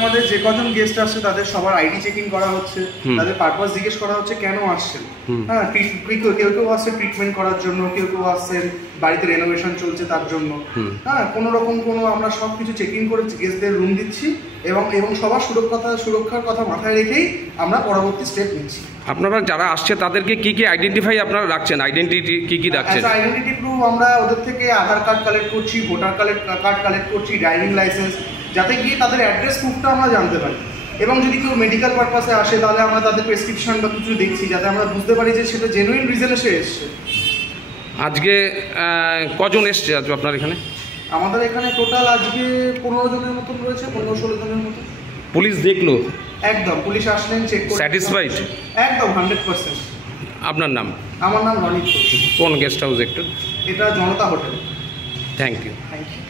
আমাদের যে কজন গেস্ট আসছে তাদের সবার আইডি চেকিং করা হচ্ছে, তাদের পারপাস জিজ্ঞেস করা হচ্ছে কেন আসছেন। হ্যাঁ, কেউ কেউ আসছে ট্রিটমেন্ট করার জন্য, কেউ কেউ আসছেন বাড়িতে রেনোভেশন চলছে তার জন্য। হ্যাঁ, কোনো রকম আমরা সব কিছু চেকিং করে গেস্টদের রুম দিচ্ছি এবং সবার সুরক্ষার কথা মাথায় রেখেই আমরা পরবর্তী স্টেপ নিচ্ছি। আপনারা যারা আসছে তাদেরকে কি কি আইডেন্টিফাই আপনারা রাখছেন, আইডেন্টিটি কি রাখছেন? আইডেন্টিটি প্রুফ আমরা ওদের থেকে আধার কার্ড কালেক্ট করছি, ভোটার কার্ড কালেক্ট করছি, ড্রাইভিং লাইসেন্স, যাতে গিয়ে তাদের অ্যাড্রেস প্রুফটা আমরা জানতে পারি। এবং যদি কেউ মেডিকেল পারপাসে আসে তাহলে আমরা তাদের প্রেসক্রিপশন বা কিছু দেখছি যাতে আমরা বুঝতে পারি যে সেটা জেনুইন রিজনে সে এসছে। আজকে কজন এসছে আজকে আপনার এখানে? আমাদের এখানে টোটাল আজকে 15 জনের মতন রয়েছে, 15-16 জনের মতন। পুলিশ দেখলো? একদম, পুলিশ আসলেন, চেক করে। স্যাটিসফাইড? একদম 100%। আপনার নাম? আমার নাম রনিত। কোন গেস্ট হাউস? একটু এটা Janata hotel. Thank you. Thank you.